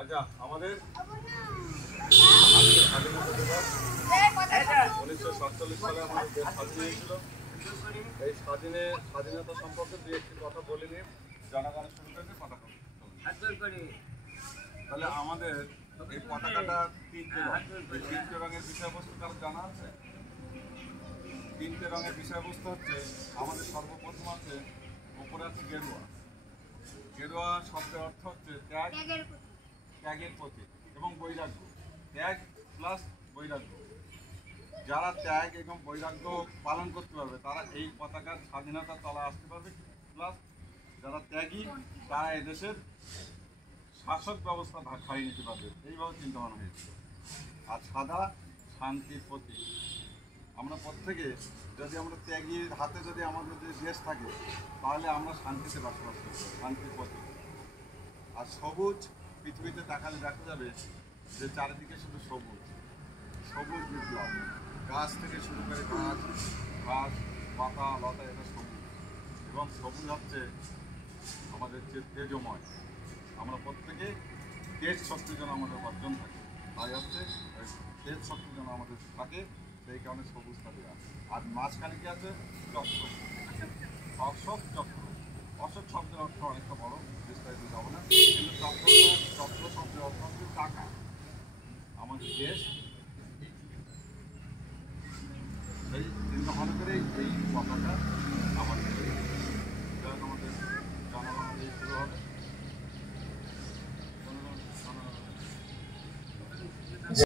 আচ্ছা আমাদের 1947 সালে আমাদের দেশ স্বাধীন হয়েছিল। এই স্বাধীনতা সম্পর্কে দু একটি কথা বলে নিয়ে জনগণের শুরু থেকে পতাকা। তাহলে আমাদের এই পতাকাটা তিনটে রঙের বিষয়বস্তু কারো জানা আছে? তিনটে রঙের বিষয়বস্তু হচ্ছে আমাদের সর্বপ্রথম আছে উপরে আছে গেরুয়া। গেরুয়া শব্দের অর্থ হচ্ছে ত্যাগের প্রতীক এবং বৈরাগ্য। ত্যাগ প্লাস বৈরাগ্য। যারা ত্যাগ এবং বৈরাগ্য পালন করতে পারবে তারা এই পতাকার স্বাধীনতার তলায় আসতে পারবে। প্লাস যারা ত্যাগী তারা এদেশের শাসক ব্যবস্থা খাইয়ে নিতে পারবে। এইভাবে চিন্তা ভাবনা হয়েছিল। আর সাদা শান্তির প্রতীক। আমরা প্রত্যেকে যদি আমরা ত্যাগীর হাতে যদি আমাদের যদি দেশ থাকে তাহলে আমরা শান্তিতে বসবাস করব, শান্তির প্রতীক। আর সবুজ, পৃথিবীতে তাকালে দেখা যাবে যে চারিদিকে শুধু সবুজ, সবুজ বিপ্লব। গাছ থেকে শুরু করে ঘাস পাতা লতা এটা সবুজ। এবং সবুজ হচ্ছে আমাদের যে তেজময়। আমরা প্রত্যেকে তেজ শক্তি যেন আমাদের অর্জন থাকে, তাই হচ্ছে তেজ শক্তি যেন আমাদের থাকে, সেই কারণে সবুজ থাকে। আর মাঝখানে কি আছে? চক্র, অশোক চক্র। অশোক শব্দের অর্থ অনেকটা বড়, বিস্তারিত যাবো না, কিন্তু চক্র শব্দের অর্থ হচ্ছে টাকা। আমাদের দেশ সেই চিন্তা ভালো করে এই পতাকা